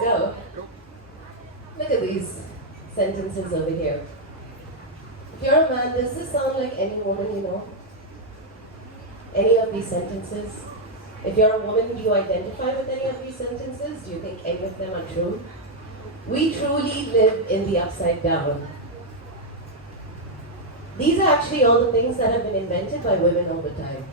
go. Look at these sentences over here. If you're a man, does this sound like any woman you know? Any of these sentences? If you're a woman, do you identify with any of these sentences? Do you think any of them are true? We truly live in the upside down. These are actually all the things that have been invented by women over time.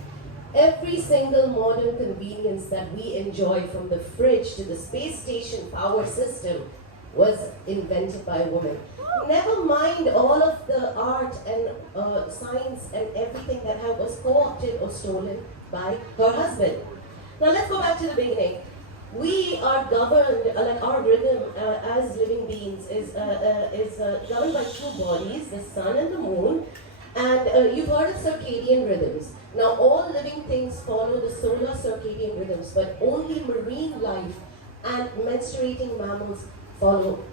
Every single modern convenience that we enjoy, from the fridge to the space station power system, was invented by a woman. Never mind all of the art and science and everything that was co-opted or stolen by her husband. Now let's go back to the beginning. We are governed, like our rhythm as living beings is governed by two bodies, the sun and the moon. And you've heard of circadian rhythms. Now all living things follow the solar circadian rhythms, but only marine life and menstruating mammals follow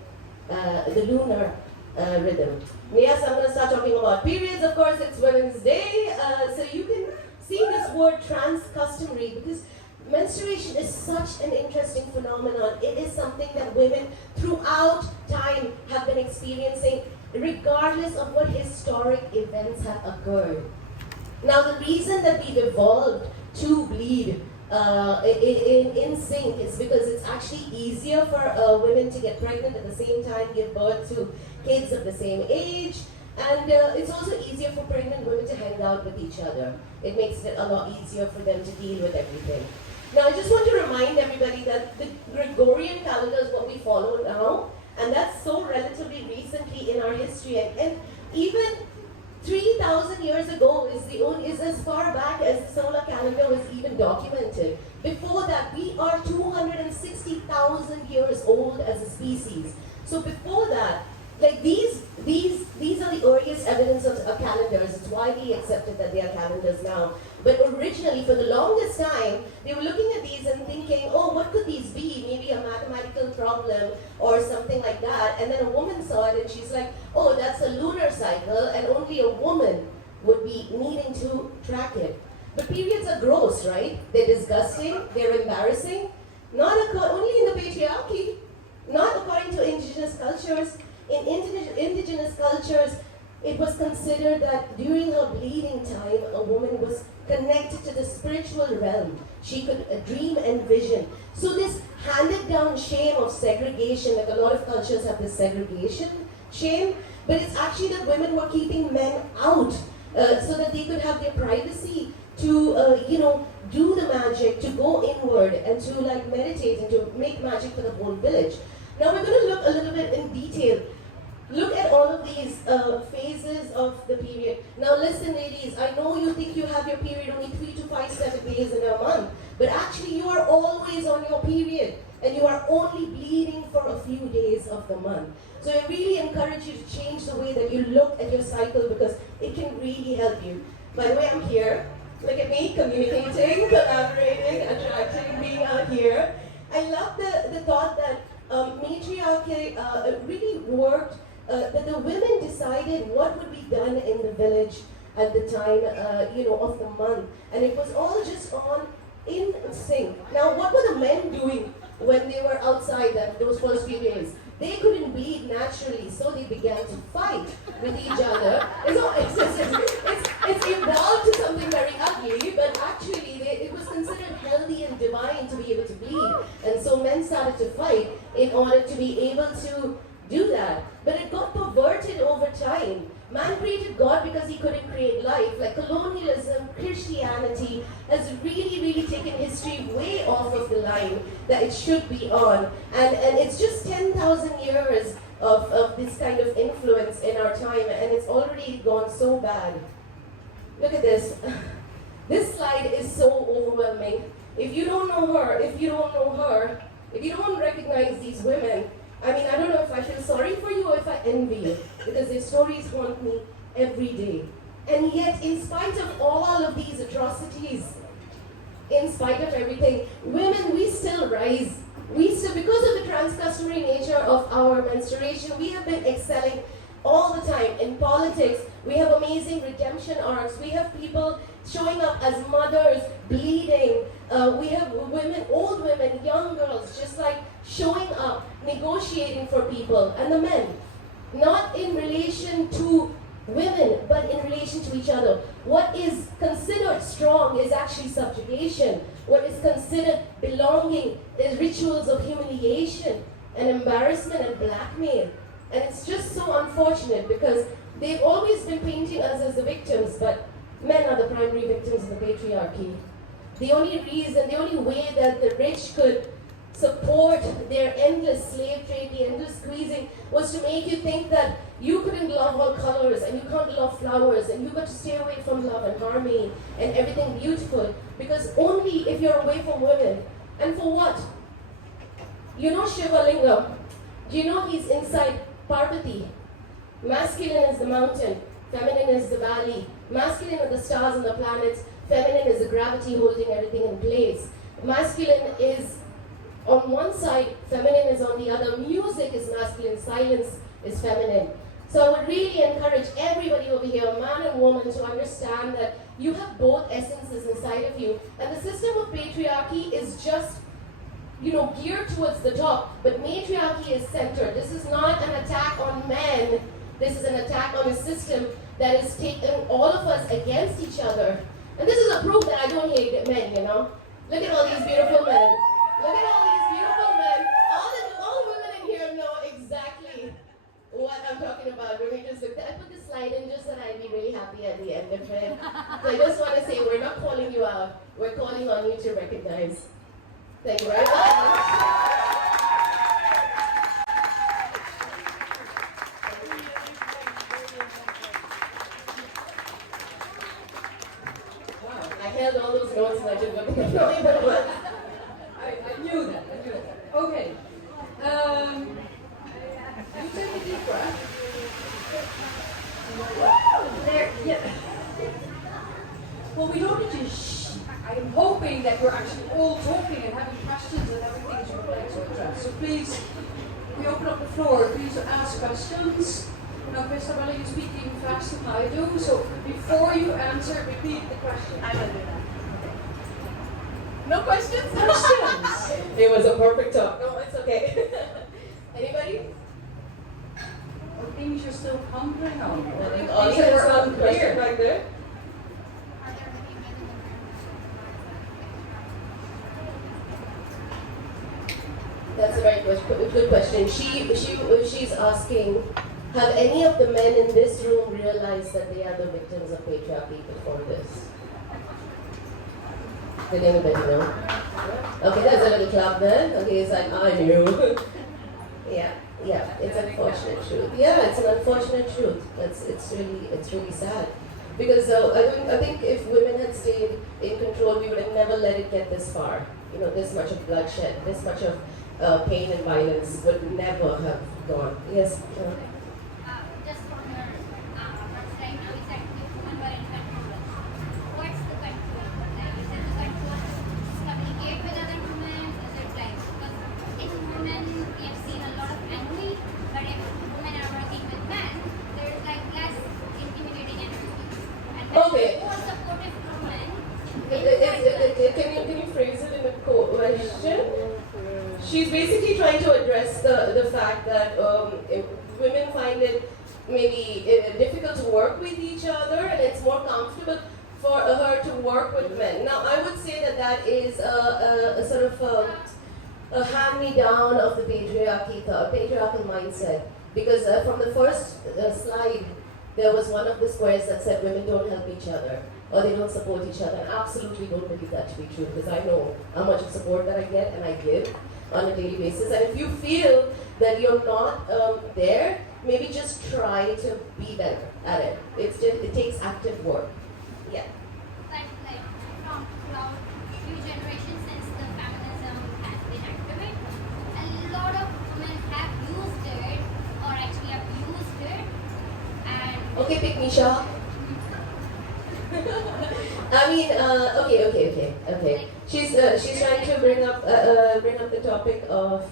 the lunar rhythm. Yes, I'm going to start talking about periods. Of course, it's Women's Day. So you can see this word trans-customary, because menstruation is such an interesting phenomenon. It is something that women throughout time have been experiencing, regardless of what historic events have occurred. Now, the reason that we've evolved to bleed in sync is because it's actually easier for women to get pregnant at the same time, give birth to kids of the same age, and it's also easier for pregnant women to hang out with each other. It makes it a lot easier for them to deal with everything. Now, I just want to remind everybody that the Gregorian calendar is what we follow now, and that's so relatively recently in our history. And even 3,000 years ago is as far back as the solar calendar was even documented. Before that, we are 260,000 years old as a species. So before that, like these are the earliest evidence of calendars. It's widely accepted that they are calendars now. But originally, for the longest time, they were looking at these and thinking, oh, what could these be? Maybe a mathematical problem or something like that. And then a woman saw it and she's like, oh, that's a lunar cycle, and only a woman would be needing to track it. But periods are gross, right? They're disgusting, they're embarrassing. Only in the patriarchy, not according to indigenous cultures. In indigenous cultures, it was considered that during her bleeding time, a woman was connected to the spiritual realm. She could dream and vision. So this handed down shame of segregation, like a lot of cultures have this segregation shame, but it's actually that women were keeping men out so that they could have their privacy to, do the magic, to go inward and to like meditate and to make magic for the whole village. Now we're going to look a little bit in detail. Look at all of these phases of the period. Now listen, ladies, I know you think you have your period only 3 to 5, 7 days in a month, but actually you are always on your period, and you are only bleeding for a few days of the month. So I really encourage you to change the way that you look at your cycle, because it can really help you. By the way, I'm here. Look at me, communicating, collaborating, attracting, being out here. I love the thought that matriarchy really worked, that the women decided what would be done in the village at the time, of the month. And it was all just in sync. Now, what were the men doing when they were outside those first few days? They couldn't bleed naturally, so they began to fight with each other. It's evolved to something very ugly, but actually it was considered healthy and divine to be able to bleed. And so men started to fight in order to be able to do that. But it got perverted over time. Man created God because he couldn't create life. Like colonialism, Christianity has really, really taken history way off of the line that it should be on. And it's just 10,000 years of this kind of influence in our time, and it's already gone so bad. Look at this. This slide is so overwhelming. If you don't recognize these women, I don't know if I feel sorry for you or if I envy you, because their stories haunt me every day. And yet, in spite of all of these atrocities, in spite of everything, women, we still rise. Because of the trans-customary nature of our menstruation, we have been excelling all the time. In politics, we have amazing redemption arcs. We have people showing up as mothers, bleeding. We have women, old women, young girls, just like showing up, negotiating for people, and the men. Not in relation to women, but in relation to each other. What is considered strong is actually subjugation. What is considered belonging is rituals of humiliation and embarrassment and blackmail. And it's just so unfortunate because they've always been painting us as the victims, but men are the primary victims of the patriarchy. The only reason, the only way that the rich could support their endless slave trade, the endless squeezing, was to make you think that you couldn't love all colors and you can't love flowers and you got to stay away from love and harmony and everything beautiful because only if you're away from women. And for what? You know Shiva Lingam. Do you know he's inside Parvati? Masculine is the mountain, feminine is the valley. Masculine are the stars and the planets, feminine is the gravity holding everything in place. Masculine is on one side, feminine is on the other. Music is masculine, silence is feminine. So I would really encourage everybody over here, man and woman, to understand that you have both essences inside of you. And the system of patriarchy is just, geared towards the top. But matriarchy is centered. This is not an attack on men. This is an attack on a system that is taking all of us against each other. And this is a proof that I don't hate men, Look at all these beautiful men. Look at all these beautiful men. All the women in here know exactly what I'm talking about. When we just looked at, I put this slide in just so that I'd be really happy at the end of it. So I just want to say we're not calling you out. We're calling on you to recognize. Thank you very much. I held all those notes and I just looked at them. I knew that. Okay. You take a deep breath. There, yeah. Well, we don't need to I'm hoping that you're actually all talking and having questions and having things you would like to address. So please, we open up the floor. Please ask questions. Now, Christabella, you're speaking faster than I do, so before you answer, repeat the question. I will do that. No questions? Questions? It was a perfect talk. No, it's okay. Anybody? Or things you're still pondering on? Oh, Things you that have were some question unclear. right there? That's a very good question. She's asking, have any of the men in this room realized that they are the victims of patriarchy before this? Did anybody know? Okay, there's a little clap there. Okay, it's like, I knew. Yeah, it's an unfortunate truth. Yeah, it's an unfortunate truth. It's really sad. Because I think if women had stayed in control, we would have never let it get this far. This much of bloodshed, this much of pain and violence would never have gone. Yes? Just from your words right now, you said if women were in control. What's the control? Like, is it the control to communicate with other women? Is it like, because in women we have seen a lot of envy, but if women are working with men, there's like less intimidating energy. And Okay. more supportive to men. Can you phrase it in a question? She's basically trying to address the fact that if women find it maybe difficult to work with each other and it's more comfortable for her to work with men. Now, I would say that is a sort of a hand-me-down of the patriarchal mindset. Because from the first slide, there was one of the squares that said women don't help each other or they don't support each other. And I absolutely don't believe that to be true because I know how much of support that I get and I give on a daily basis. And if you feel that you're not there, maybe just try to be better at it. It takes active work. Yeah. But like from throughout few generations since the feminism has been activated, a lot of women have used it or actually abused it. And Okay, pick Misha. I mean, okay. She's trying to bring up the topic of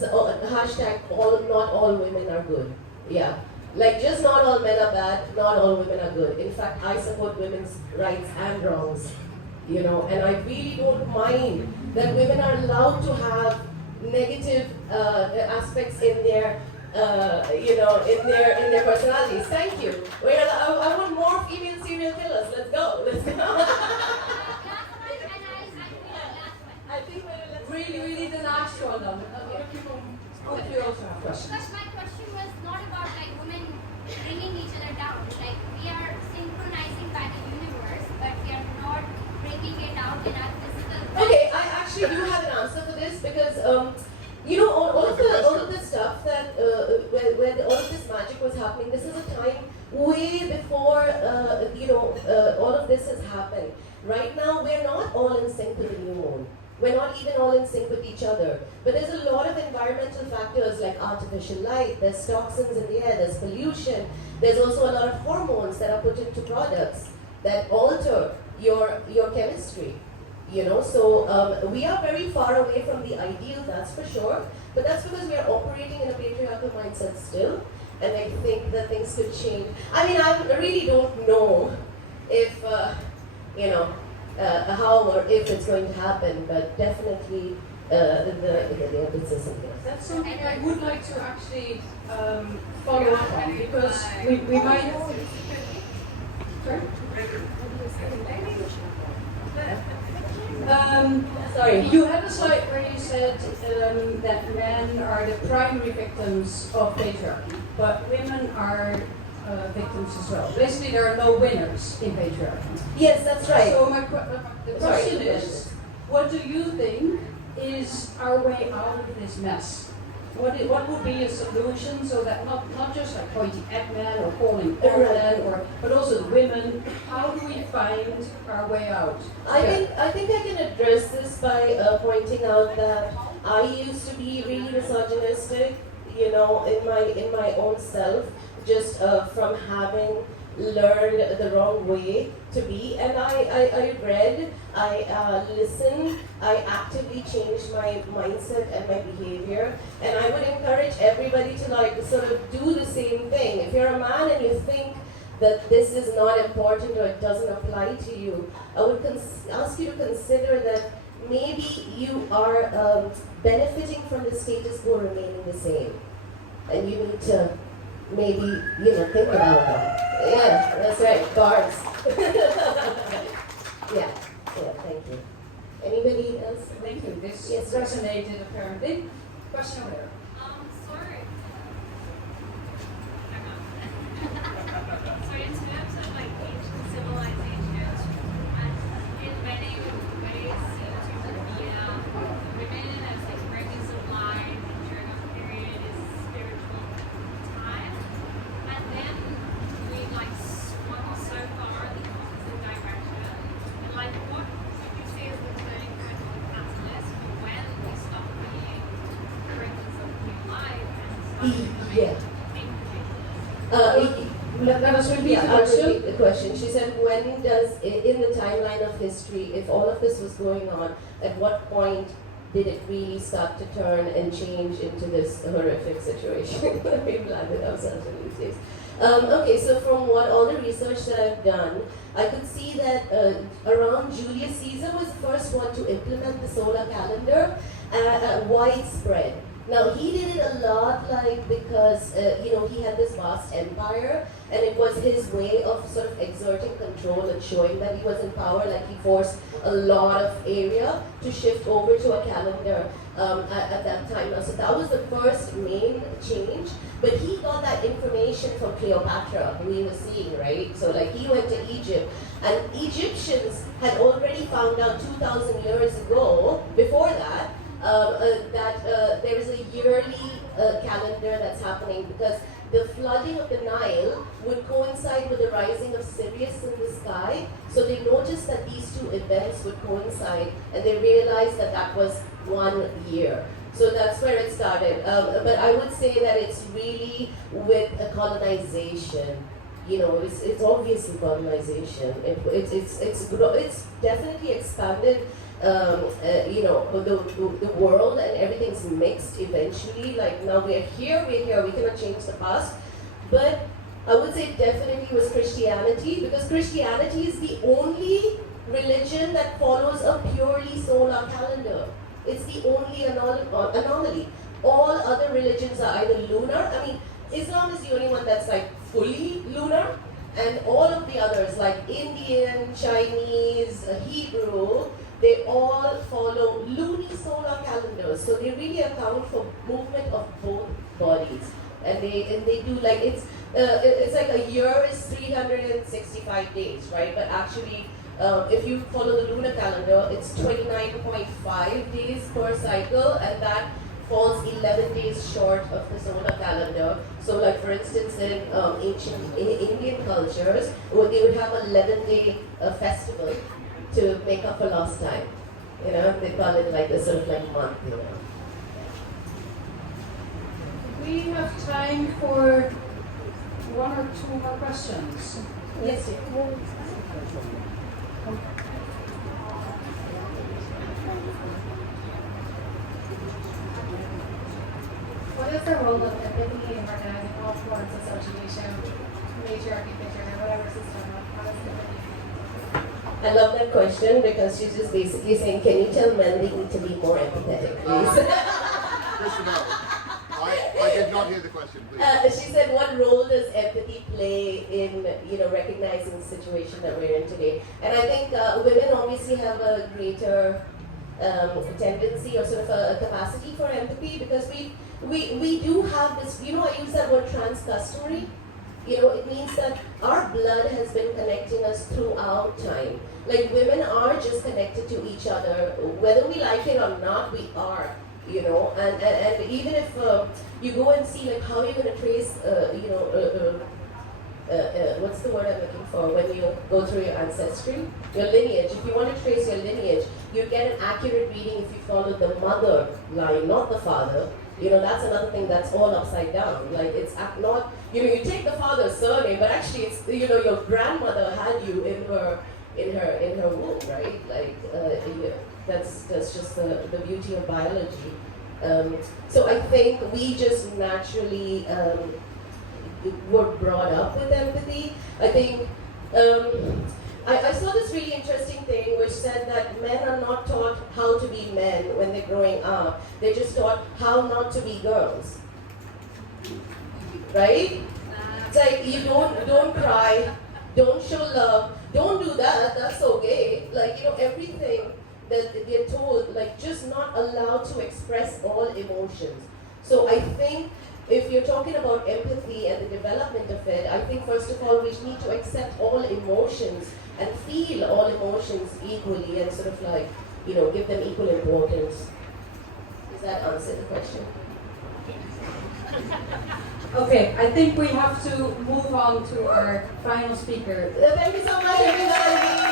hashtag not all women are good. Yeah, like just not all men are bad, not all women are good. In fact, I support women's rights and wrongs, and I really don't mind that women are allowed to have negative aspects in their in their personalities. Thank you. I want more female serial killers. Let's go. Let's go. I think Really the last one then. Other people hopefully also have questions. Because my question was not about like women bringing each other down. Like we are synchronizing by the universe, but we are not bringing it out in our physical. Okay, I actually do have an answer for this because all of the stuff that where all of this magic was happening. This is a time way before all of this has happened. Right now, we're not all in sync with the new moon. We're not even all in sync with each other. But there's a lot of environmental factors like artificial light, there's toxins in the air, there's pollution, there's also a lot of hormones that are put into products that alter your chemistry. So we are very far away from the ideal, that's for sure. But that's because we are operating in a patriarchal mindset still, and I think that things could change. I mean, I really don't know if how or if it's going to happen, but definitely the evidence is something. That's something I would like to actually follow up on because we might. Sorry? Sorry. You had a slide where you said that men are the primary victims of patriarchy, but women are victims as well. Basically, there are no winners in patriarchy. Yes, that's right. So the question is, what do you think is our way out of this mess? What would be a solution so that not just like pointing at men or calling for men, but also the women? How do we find our way out? I think I can address this by pointing out that I used to be really misogynistic, in my own self, just from having learned the wrong way to be. And I read, I listened, I actively changed my mindset and my behavior. And I would encourage everybody to sort of do the same thing. If you're a man and you think that this is not important or it doesn't apply to you, I would ask you to consider that maybe you are benefiting from the status quo remaining the same. And you need to maybe, think about them. Yeah, that's right, guards. yeah, thank you. Anybody else? Thank you. This Yes, resonated apparently. Question over there. Sorry. So in terms of like ancient civilizations, in many ways seem to revere women as like breakers of light during a period is spiritual time. And then we like swung so far in the opposite direction. And like what would you say is the turning point or the catalyst for when we stop being breakers of new light and start Yeah. becoming Let us repeat the I'll question. repeat the question. She said, when does, in the timeline of history, if all of this was going on, at what point did it really start to turn and change into this horrific situation that we've landed ourselves in these days? Okay, so from all the research that I've done, I could see that around Julius Caesar was the first one to implement the solar calendar widespread. Now he did it a lot because he had this vast empire and it was his way of sort of exerting control and showing that he was in power. Like he forced a lot of area to shift over to a calendar at that time. Now, so that was the first main change. But he got that information from Cleopatra, who he was seeing, right? So he went to Egypt, and Egyptians had already found out 2,000 years ago, before that, that there is a yearly calendar that's happening because the flooding of the Nile would coincide with the rising of Sirius in the sky. So they noticed that these two events would coincide, and they realized that that was 1 year. So that's where it started. But I would say that it's really with a colonization. It's obviously colonization. It's definitely expanded. The world and everything's mixed eventually. Now we're here, we cannot change the past. But I would say definitely was Christianity, because Christianity is the only religion that follows a purely solar calendar. It's the only anomaly. All other religions are either lunar. I mean, Islam is the only one that's like fully lunar, and all of the others, like Indian, Chinese, Hebrew, they all follow lunisolar calendars. So they really account for movement of both bodies, and they do like it's like a year is 365 days, right? But actually, if you follow the lunar calendar, it's 29.5 days per cycle, and that falls 11 days short of the solar calendar. So like for instance in ancient Indian cultures, they would have an 11-day festival to make up for lost time. You know, they call it like a sort of like month, you know. We have time for one or two more questions. Yes, What is the role of empathy in recognizing all forms of subjugation, matriarchy, patriarchy, whatever system? How does empathy? I love that question because she's just basically saying, can you tell men they need to be more empathetic, please? Krishna, I did not hear the question, please. She said, what role does empathy play in, recognizing the situation that we're in today? And I think women obviously have a greater tendency or sort of a capacity for empathy because we do have this, I use that word transcustomary. It means that our blood has been connecting us throughout time. Like women are just connected to each other, whether we like it or not, we are. And even if you go and see like how you're going to trace, what's the word I'm looking for, when you go through your ancestry, your lineage. If you want to trace your lineage, you get an accurate reading if you follow the mother line, not the father. That's another thing that's all upside down. Like it's not, you take the father's surname, but actually it's, your grandmother had you in her womb, right? Like that's just the beauty of biology. So I think we just naturally were brought up with empathy. I think I saw this really interesting thing which said that men are not taught how to be men when they're growing up. They're just taught how not to be girls. Right? It's like you don't cry, don't show love, don't do that, that's okay. Like, everything that they're told, like just not allowed to express all emotions. So I think if you're talking about empathy and the development of it, I think first of all we need to accept all emotions and feel all emotions equally and sort of like, give them equal importance. Does that answer the question? Okay, I think we have to move on to our final speaker. Thank you so much, everybody.